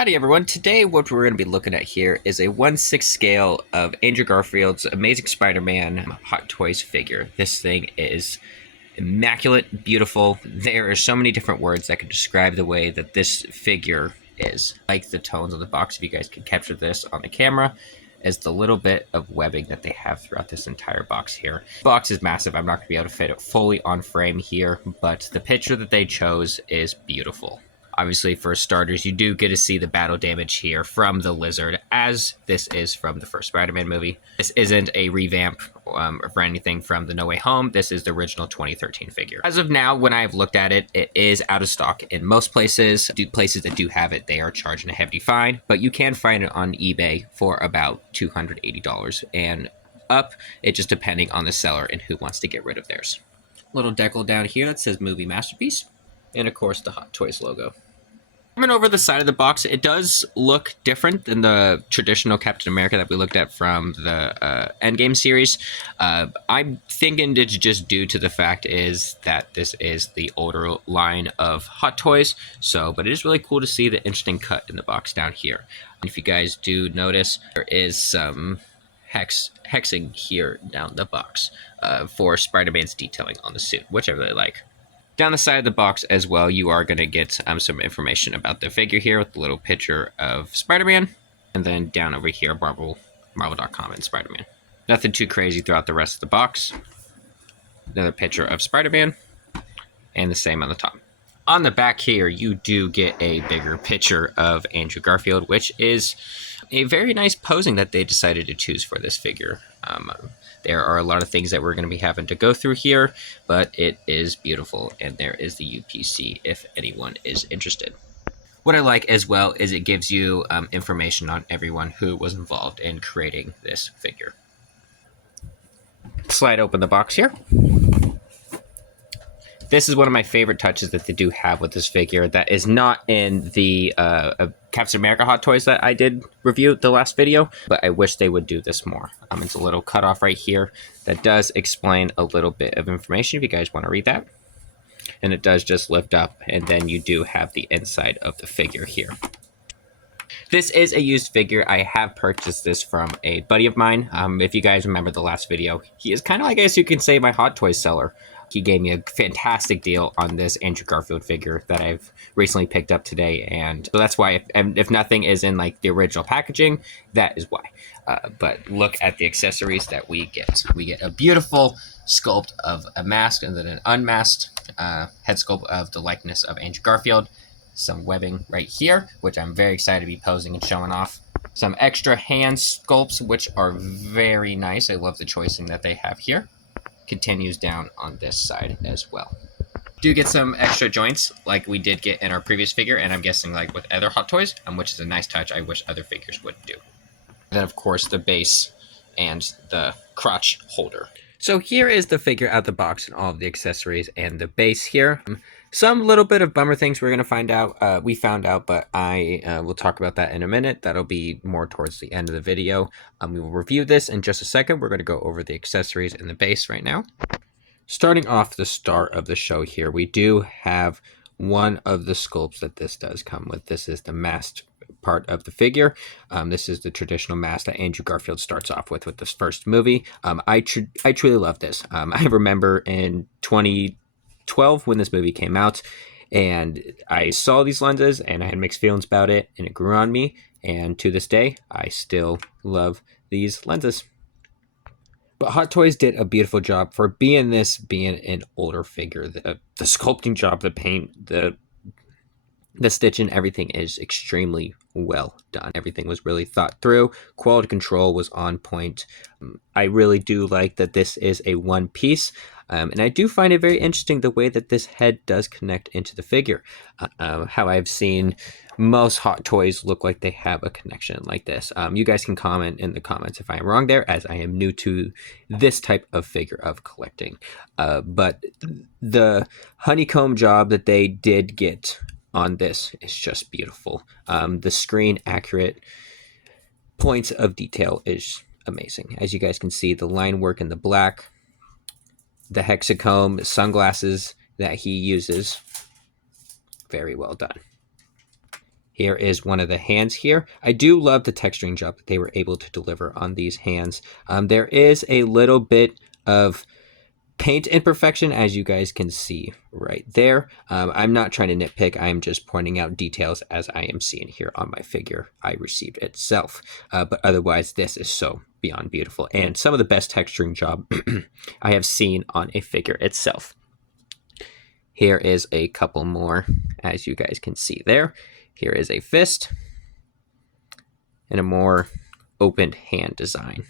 Howdy everyone, today what we're going to be looking at here is a 1/6 scale of Andrew Garfield's Amazing Spider-Man Hot Toys figure. This thing is immaculate, beautiful. There are so many different words that can describe the way that this figure is. Like the tones on the box, if you guys can capture this on the camera, is the little bit of webbing that they have throughout this entire box here. The box is massive, I'm not going to be able to fit it fully on frame here, but the picture that they chose is beautiful. Obviously, for starters, you do get to see the battle damage here from the lizard, as this is from the first Spider-Man movie. This isn't a revamp for anything from the No Way Home. This is the original 2013 figure. As of now, when I've looked at it, it is out of stock in most places. Places that do have it, they are charging a hefty fine, but you can find it on eBay for about $280 and up. It just depending on the seller and who wants to get rid of theirs. Little decal down here that says Movie Masterpiece, and of course the Hot Toys logo. Coming over the side of the box, it does look different than the traditional Captain America that we looked at from the Endgame series. I'm thinking it's just due to the fact is that this is the older line of Hot Toys. But it is really cool to see the interesting cut in the box down here. And if you guys do notice, there is some hexing here down the box for Spider-Man's detailing on the suit, which I really like. Down the side of the box as well, you are going to get some information about the figure here with a little picture of Spider-Man. And then down over here, Marvel.com and Spider-Man. Nothing too crazy throughout the rest of the box. Another picture of Spider-Man. And the same on the top. On the back here, you do get a bigger picture of Andrew Garfield, which is a very nice posing that they decided to choose for this figure. There are a lot of things that we're going to be having to go through here, but it is beautiful, and there is the UPC if anyone is interested. What I like as well is it gives you information on everyone who was involved in creating this figure. Slide open the box here. This is one of my favorite touches that they do have with this figure that is not in the Captain America Hot Toys that I did review the last video, but I wish they would do this more. It's a little cutoff right here that does explain a little bit of information if you guys want to read that. And it does just lift up, and then you do have the inside of the figure here. This is a used figure. I have purchased this from a buddy of mine. If you guys remember the last video, he is kind of, I guess you can say, my Hot Toys seller. He gave me a fantastic deal on this Andrew Garfield figure that I've recently picked up today. And so that's why, if nothing is in like the original packaging, that is why. But look at the accessories that we get. We get a beautiful sculpt of a mask and then an unmasked head sculpt of the likeness of Andrew Garfield. Some webbing right here, which I'm very excited to be posing and showing off. Some extra hand sculpts, which are very nice. I love the choicing that they have here. Continues down on this side as well. Do get some extra joints like we did get in our previous figure, and I'm guessing like with other Hot Toys, which is a nice touch I wish other figures would do. And then of course the base and the crotch holder. So here is the figure out of the box and all of the accessories and the base here. Some little bit of bummer things we're going to find out. We found out, but I will talk about that in a minute. That'll be more towards the end of the video. We will review this in just a second. We're going to go over the accessories and the base right now. Starting off the start of the show here, we do have one of the sculpts that this does come with. This is the masked part of the figure. This is the traditional mask that Andrew Garfield starts off with this first movie. I truly love this. I remember in 2012 when this movie came out, and I saw these lenses and I had mixed feelings about it, and it grew on me, and to this day I still love these lenses. But Hot Toys did a beautiful job for being an older figure. The sculpting job, the paint, the stitching, everything is extremely well done. Everything was really thought through. Quality control was on point. I really do like that this is a one piece. And I do find it very interesting the way that this head does connect into the figure. How I've seen most Hot Toys look like they have a connection like this. You guys can comment in the comments if I am wrong there, as I am new to this type of figure of collecting. But the honeycomb job that they did get on this is just beautiful. The screen accurate points of detail is amazing. As you guys can see, the line work in the black, the hexacomb sunglasses that he uses, very well done. Here is one of the hands here. I do love the texturing job that they were able to deliver on these hands. There is a little bit of paint imperfection, as you guys can see right there. I'm not trying to nitpick. I'm just pointing out details as I am seeing here on my figure I received itself. But otherwise, this is so beyond beautiful, and some of the best texturing job I have seen on a figure itself. Here is a couple more, as you guys can see there. Here is a fist and a more opened hand design.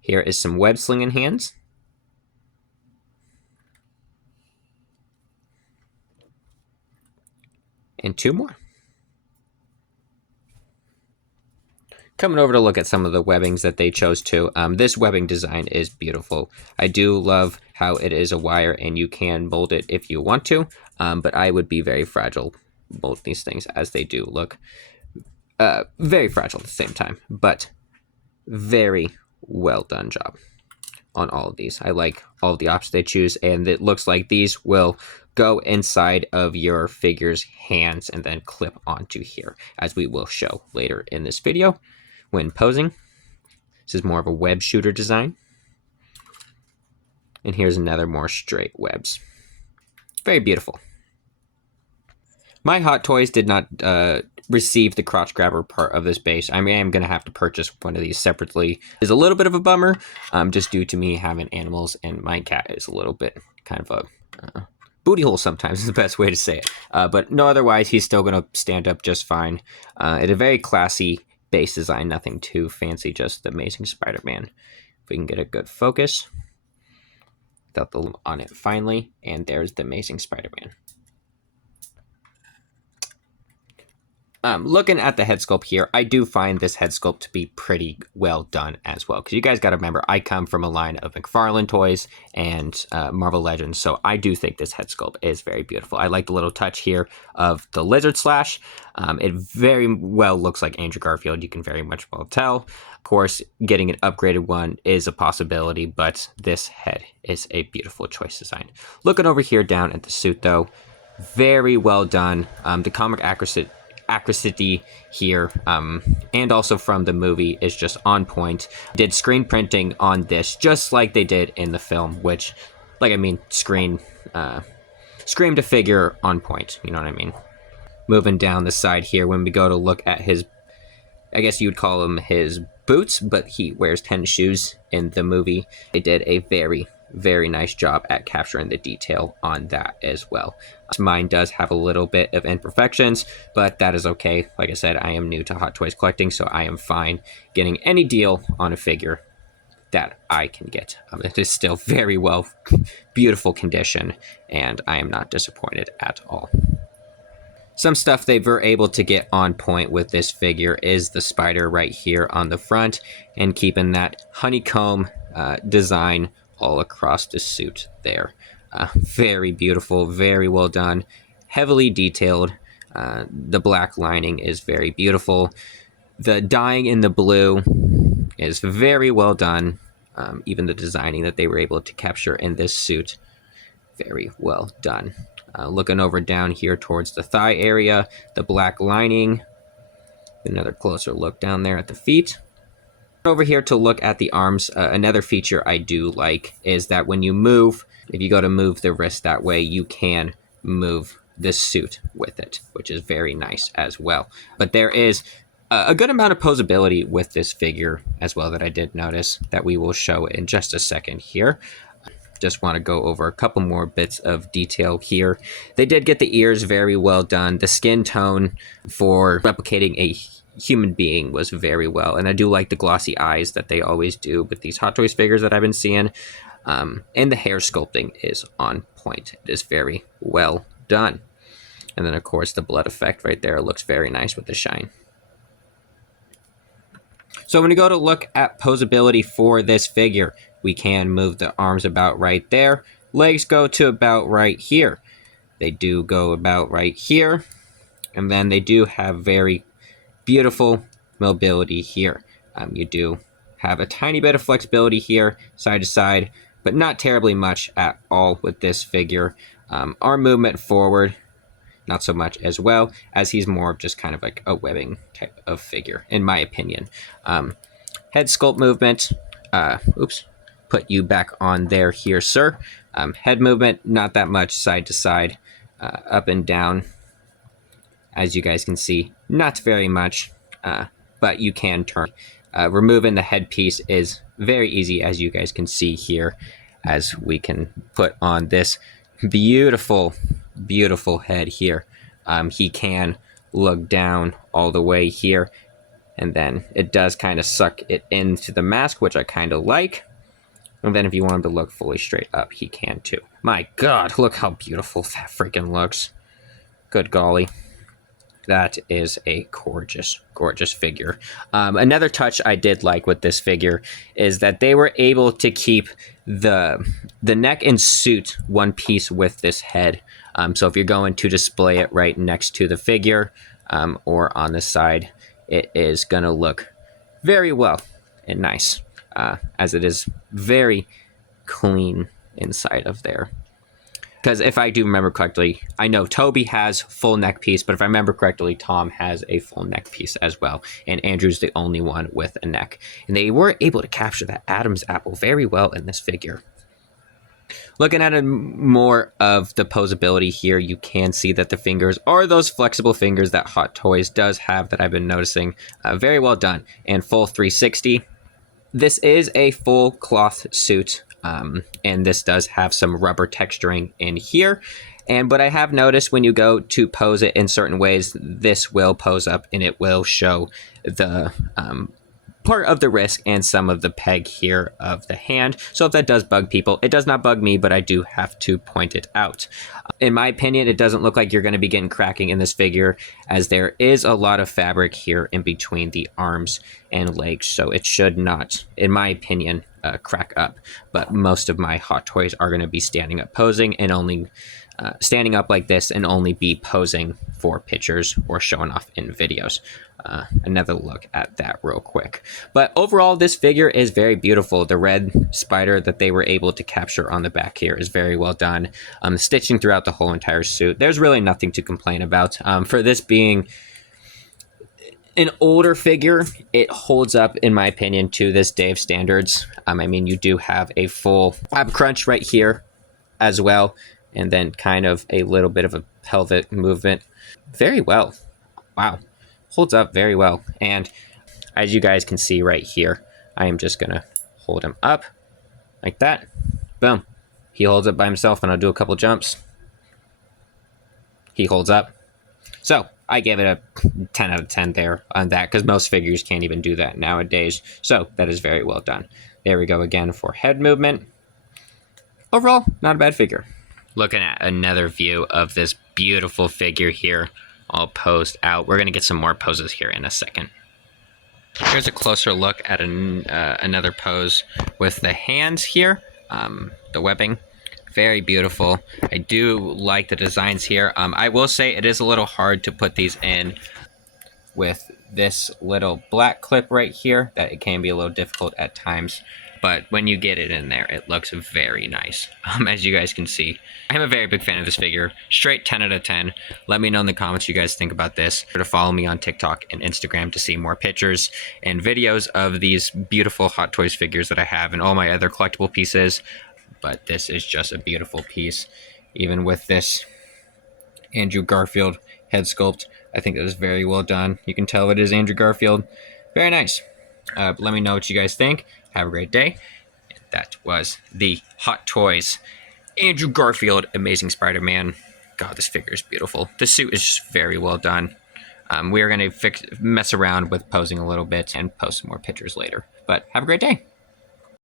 Here is some web slinging hands. And two more. Coming over to look at some of the webbings that they chose to. This webbing design is beautiful. I do love how it is a wire and you can mold it if you want to, but I would be very fragile mold these things, as they do look very fragile at the same time, but very well done job on all of these. I like all of the options they choose, and it looks like these will go inside of your figure's hands and then clip onto here, as we will show later in this video when posing. This is more of a web shooter design. And here's another more straight webs. Very beautiful. My Hot Toys did not receive the crotch grabber part of this base. I mean, I'm going to have to purchase one of these separately. It's a little bit of a bummer, just due to me having animals, and my cat is a little bit kind of a booty hole sometimes is the best way to say it. But no, otherwise, he's still going to stand up just fine. It's a very classy base design, nothing too fancy, just the Amazing Spider-Man. If we can get a good focus. Without the loom on it finally, and there's the Amazing Spider-Man. Looking at the head sculpt here, I do find this head sculpt to be pretty well done as well. Because you guys got to remember, I come from a line of McFarlane toys and Marvel Legends, so I do think this head sculpt is very beautiful. I like the little touch here of the lizard slash. It very well looks like Andrew Garfeild, you can very much well tell. Of course, getting an upgraded one is a possibility, but this head is a beautiful choice design. Looking over here down at the suit, though, very well done. The comic accuracy here, and also from the movie, is just on point. Did screen printing on this just like they did in the film, which, like, I mean, scream to figure on point, you know what I mean? Moving down the side here, when we go to look at his, I guess you would call them his boots, but he wears tennis shoes in the movie. They did a very nice job at capturing the detail on that as well. Mine does have a little bit of imperfections, but that is okay. Like I said, I am new to Hot Toys collecting, so I am fine getting any deal on a figure that I can get. It is still very well, beautiful condition, and I am not disappointed at all. Some stuff they were able to get on point with this figure is the spider right here on the front, and keeping that honeycomb design all across the suit there. Very beautiful, very well done, heavily detailed. The black lining is very beautiful. The dyeing in the blue is very well done. Even the designing that they were able to capture in this suit, very well done. Looking over down here towards the thigh area, the black lining. Another closer look down there at the feet. Over here to look at the arms, another feature I do like is that when you move, if you go to move the wrist that way, you can move the suit with it, which is very nice as well. But there is a good amount of posability with this figure as well that I did notice that we will show in just a second here. Just want to go over a couple more bits of detail here. They did get the ears very well done. The skin tone for replicating a human being was very well, and I do like the glossy eyes that they always do with these Hot Toys figures that I've been seeing. And the hair sculpting is on point. It is very well done. And then, of course, the blood effect right there looks very nice with the shine. So when we go to look at posability for this figure, we can move the arms about right there. Legs go to about right here. They do go about right here. And then they do have very beautiful mobility here. You do have a tiny bit of flexibility here, side to side, but not terribly much at all with this figure. Arm movement forward, not so much as well, as he's more of just kind of like a webbing type of figure, in my opinion. Head sculpt movement, put you back on there here, sir. Head movement, not that much side to side, up and down. As you guys can see, not very much, but you can turn. Removing the headpiece is very easy, as you guys can see here, as we can put on this beautiful, beautiful head here. He can look down all the way here, and then it does kind of suck it into the mask, which I kind of like. And then if you want him to look fully straight up, he can too. My God, look how beautiful that freaking looks. Good golly. That is a gorgeous, gorgeous figure. Another touch I did like with this figure is that they were able to keep the neck and suit one piece with this head. So if you're going to display it right next to the figure or on the side, it is going to look very well and nice, as it is very clean inside of there. Because if I do remember correctly, I know Toby has full neck piece, but if I remember correctly, Tom has a full neck piece as well. And Andrew's the only one with a neck. And they were able to capture that Adam's apple very well in this figure. Looking at more of the posability here, you can see that the fingers are those flexible fingers that Hot Toys does have that I've been noticing. Very well done. And full 360. This is a full cloth suit. And this does have some rubber texturing in here. But I have noticed when you go to pose it in certain ways, this will pose up and it will show the part of the wrist and some of the peg here of the hand. So if that does bug people, it does not bug me, but I do have to point it out. In my opinion, it doesn't look like you're going to be getting cracking in this figure, as there is a lot of fabric here in between the arms and legs. So it should not, in my opinion, crack up. But most of my Hot Toys are going to be standing up posing and only standing up like this and only be posing for pictures or showing off in videos. Another look at that real quick. But overall, this figure is very beautiful. The red spider that they were able to capture on the back here is very well done. Stitching throughout the whole entire suit, there's really nothing to complain about. For this being an older figure, it holds up, in my opinion, to this day of standards. I mean, you do have a full ab crunch right here as well, and then kind of a little bit of a pelvic movement. Very well. Wow. Holds up very well. And as you guys can see right here, I am just going to hold him up like that. Boom. He holds up by himself, and I'll do a couple jumps. He holds up. So I gave it a 10 out of 10 there on that, because most figures can't even do that nowadays. So that is very well done. There we go again for head movement. Overall, not a bad figure. Looking at another view of this beautiful figure here, all posed out. We're going to get some more poses here in a second. Here's a closer look at another pose with the hands here, the webbing. Very beautiful. I do like the designs here. I will say it is a little hard to put these in with this little black clip right here, that it can be a little difficult at times. But when you get it in there, it looks very nice. As you guys can see, I'm a very big fan of this figure. Straight 10 out of 10. Let me know in the comments what you guys think about this. Be sure to follow me on TikTok and Instagram to see more pictures and videos of these beautiful Hot Toys figures that I have and all my other collectible pieces. But this is just a beautiful piece. Even with this Andrew Garfeild head sculpt, I think that is very well done. You can tell it is Andrew Garfeild. Very nice. Let me know what you guys think. Have a great day. That was the Hot Toys Andrew Garfeild Amazing Spider-Man. God, this figure is beautiful. The suit is just very well done. We are going to mess around with posing a little bit and post some more pictures later. But have a great day.